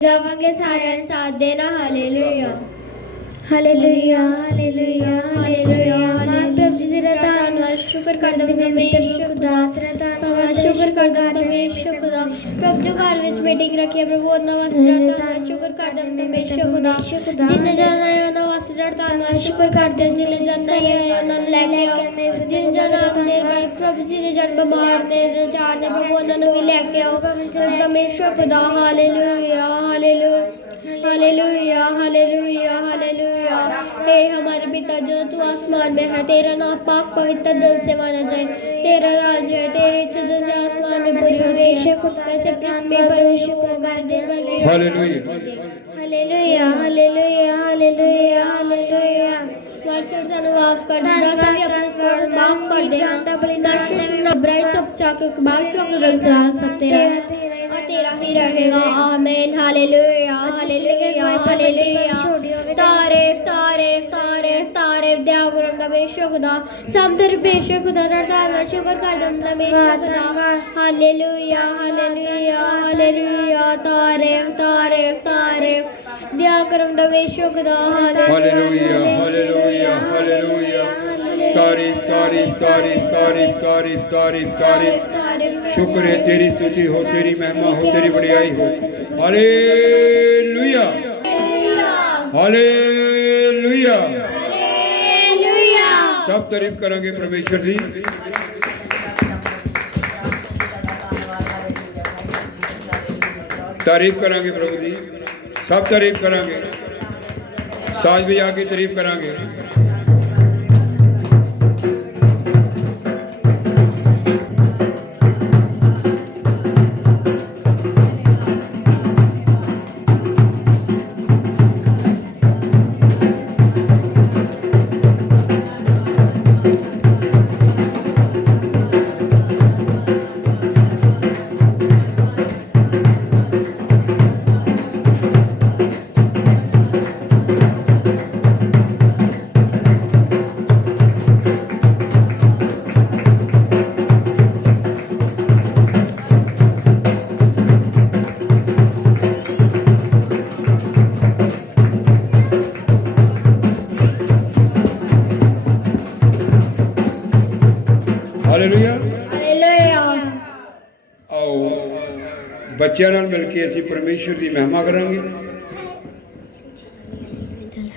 गावांगे सारे साथ देना हालेलुया हालेलुया हालेलुया हालेलुया प्रभु जी तेरा धन्यवाद शुक्र करदा परमेश्वर खुदा तेरा शुक्र करदा परमेश्वर खुदा प्रभु जो घर विच मीटिंग रखी है प्रभु ਉਹਨਾਂ ਵਾਸਤੇ ਧੰਨਵਾਦ ਸ਼ੁਕਰ ਕਰਦਾ ਪਰਮੇਸ਼ਰ ਖੁਦਾ ਜਿੰਨੇ ਜਾਣਾ ਹੈ ਉਹਨਾਂ ਵਾਸਤੇ ਧੰਨਵਾਦ ਸ਼ੁਕਰ ਕਰਦੇ ਜਿੰਨੇ ਜਾਣਾ ਹੈ ਉਹਨਾਂ ਨੂੰ ਲੈ ਕੇ ਆਓ ਜਿੰਨੇ ਜਾਣਾ ਦੇ ਭਾਈ ਪ੍ਰਭੂ ਜੀ ਨੇ ਜਨ ਬਿਮਾਰ ਨੇ ਰਜਾਰ ਨੇ ਪ੍ਰਭੂ ਉਹਨਾਂ ਨੂੰ ਵੀ ਲੈ ਕੇ ਆਓ ਪਰਮੇਸ਼ਰ ਖੁਦਾ hallelujah hallelujah hallelujah hallelujah hallelujah हे हमारे पिता जो तू आसमान में है तेरा नाम पाक पवित्र दिल से माना जाए तेरा राज है तेरी इच्छा जैसे आसमान में पूरी होती है वैसे पृथ्वी पर भी हो हमारे दिन भर की हालेलुया हालेलुया हालेलुया हालेलुया वर्षों से माफ कर दे दाता भी अपने स्मरण माफ कर दे नाशिश में बुराई सब चाके बात चौक रंग सब तेरा और तेरा ही रहेगा आमीन हालेलुया हालेलुया हालेलुया तारीफ तारीफ तारीफ तारीफ दया करो परमेश्वर खुदा सब तेरे परमेश्वर खुदा दा मैं शुक्र करदा परमेश्वर खुदा हालेलुया हालेलुया हालेलुया तारीफ तारीफ तारीफ दया करो परमेश्वर खुदा हालेलुया हालेलुया हालेलुया तारीफ तारीफ तारीफ तारीफ तारीफ तारीफ तारीफ शुक्र है तेरी स्तुति हो तेरी महिमा हो तेरी बड़ाई हो हालेलुया हालेलुया सब तारीफ करेंगे परमेश्वर जी तारीफ करेंगे प्रभु जी सब तारीफ करेंगे साज बजा के तारीफ करेंगे बच्चों नाल मिलके असीं परमेश्वर की महिमा करांगे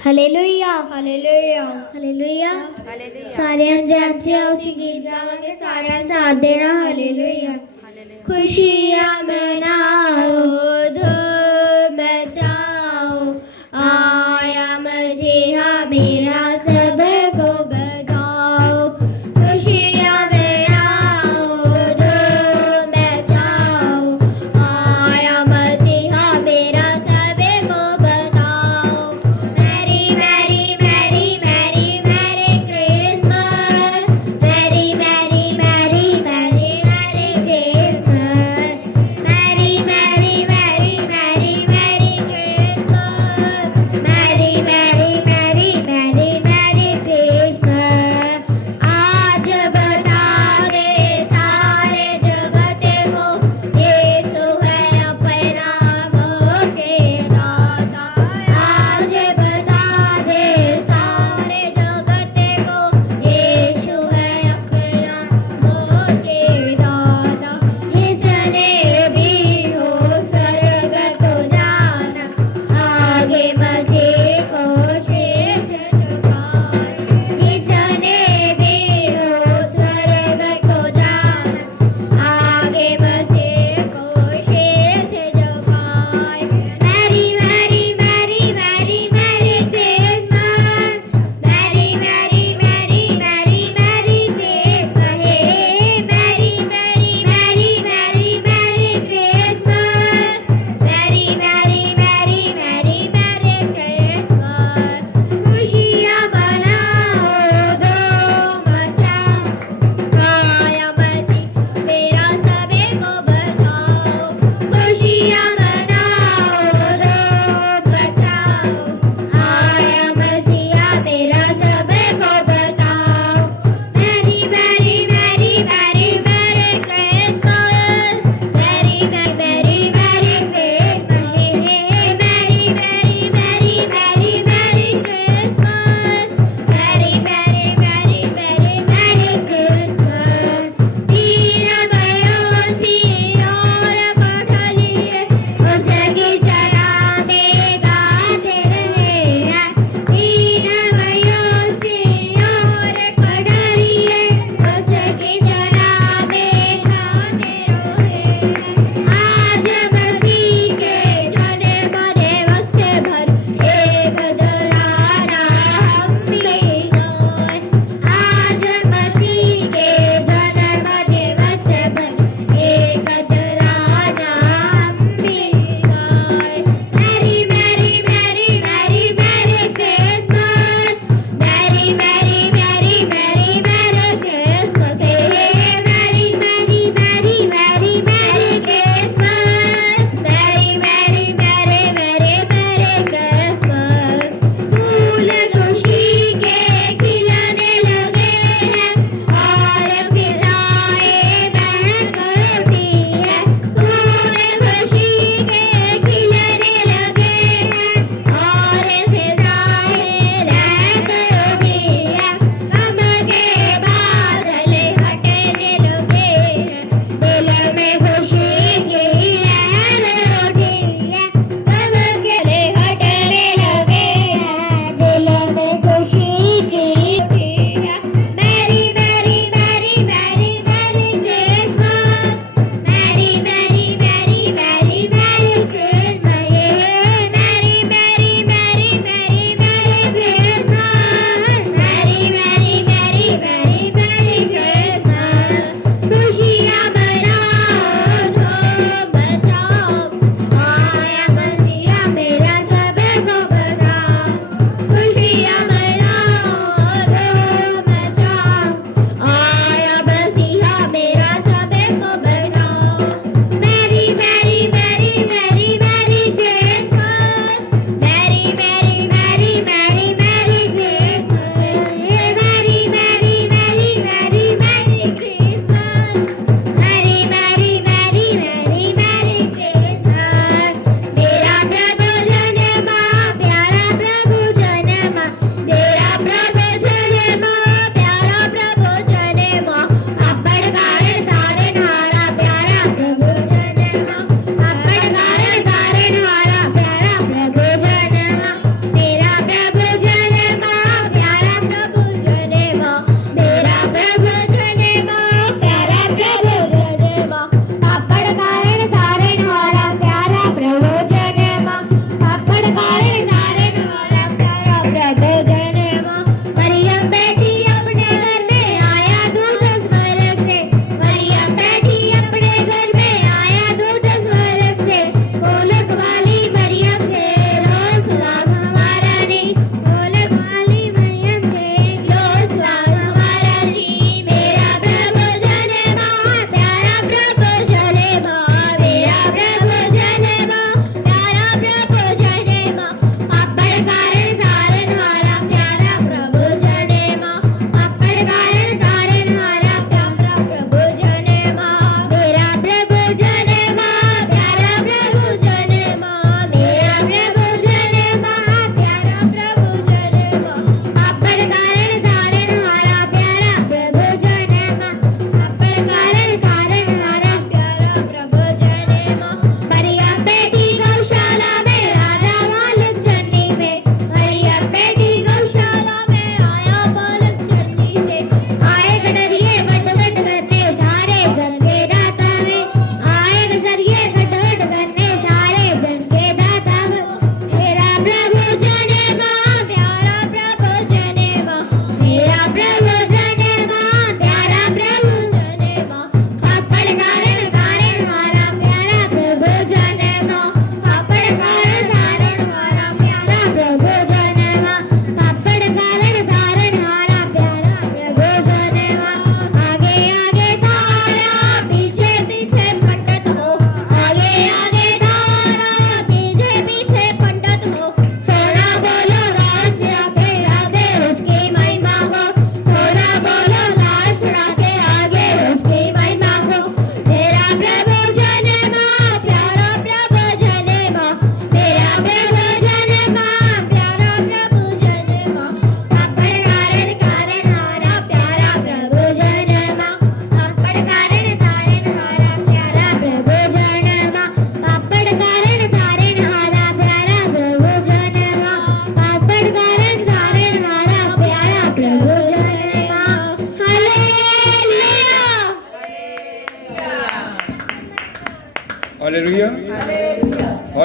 हालेलुया हालेलुया हालेलुया सारे जैम से उसी गीत गावांगे सारे साथ देना हालेलुया खुशियां मनाओ धूम मचाओ आया मसीहा मेरा सबको बताओ खुशियां मनाओ धूम मचाओ आया मसीहा मेरा सबको बताओ merry merry merry merry merry Christmas merry merry merry merry merry Christmas merry merry merry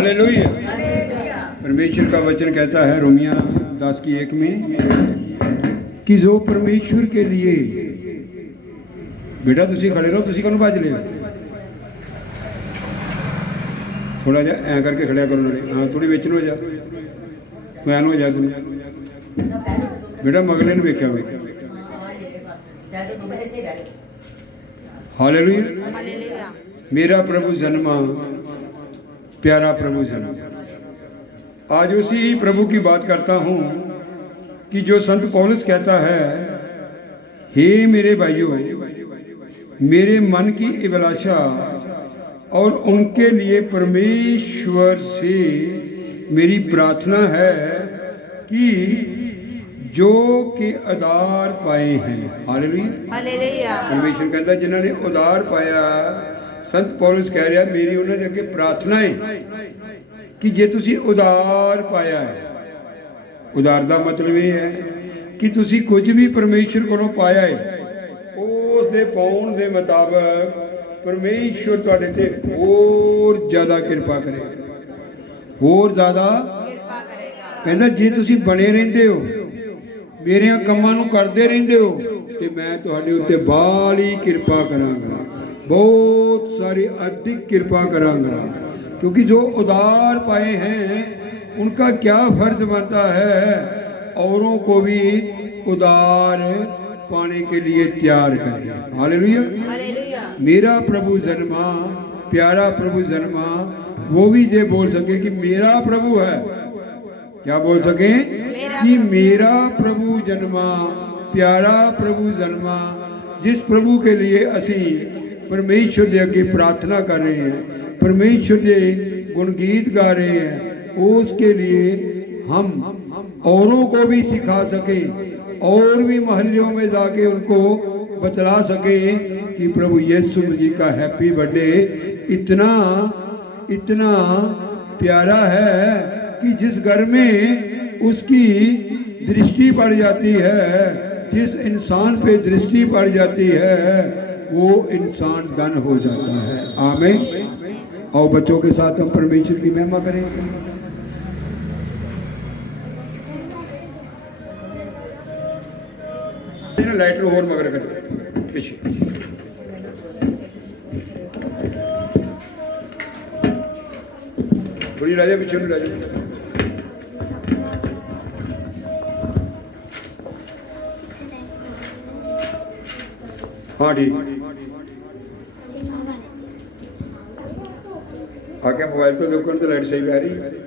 hallelujah. परमेश्वर का वचन कहता है रोमिया 10:1 में कि जो परमेश्वर के लिए बेटा तुसी खड़े रहो, तुसी कौन भज लिया थोड़ा जा ऐ करके खड़िया करो नाले, हाँ थोड़ी बेचन हो जा तू ऐन हो जा तू बेटा मगले ने वेख्या वे हालेलुया। मेरा प्रभु जन्मा, प्यारा प्रभु जन्मा। आज उसी प्रभु की बात करता हूँ कि जो संत पौलुस कहता है, हे मेरे भाइयों, मेरे मन की अभिलाषा और उनके लिए परमेश्वर से मेरी प्रार्थना है कि जो के उदार पाए हैं। हालेलुया। परमेश्वर कहता है जिन्होंने उदार पाया, संत पौलुस कह रहा मेरी उन्होंने अगे प्रार्थना है कि जे तुसी उदार पाया है, उदार का मतलब ये है कि तुसी कुछ भी परमेश्वर को पाया है उस दे पाउण दे मुताबिक परमेश्वर तुहाडे ते होर ज़्यादा कृपा करेगा, होर ज़्यादा कहता जे तुसी बने रहिंदे हो, मेरे कामां नूं करदे रहिंदे हो ते मैं तुहाडे उत्ते बाली कृपा करांगा, बहुत सारी अधिक कृपा करांगा। क्योंकि जो उदार पाए हैं उनका क्या फर्ज बनता है, औरों को भी उदार पाने के लिए तैयार करें। हालेलुया। मेरा प्रभु जन्मा, प्यारा प्रभु जन्मा, वो भी ये बोल सके कि मेरा प्रभु है। क्या बोल सके कि मेरा प्रभु जन्मा, प्यारा प्रभु जन्मा। जिस प्रभु के लिए असी परमेश्वर के अगे प्रार्थना कर रहे हैं, परमेश्वर के गुणगीत गा रहे हैं, उसके लिए हम औरों को भी सिखा सके और भी मोहल्लों में जाके उनको बतला सके कि प्रभु यीशु मसीह का हैप्पी बर्थडे इतना इतना प्यारा है कि जिस घर में उसकी दृष्टि पड़ जाती है, जिस इंसान पे दृष्टि पड़ जाती है, वो इंसान धन हो जाता है। आमीन। और बच्चों के साथ हम परमेश्वर की महिमा करेंगे। लाइट रो और मगर कर पीछे थोड़ी राजा पीछे नहीं राजा। हाँ ठीक आके मोबाइल तो देखो तो लाइट सही आ रही है।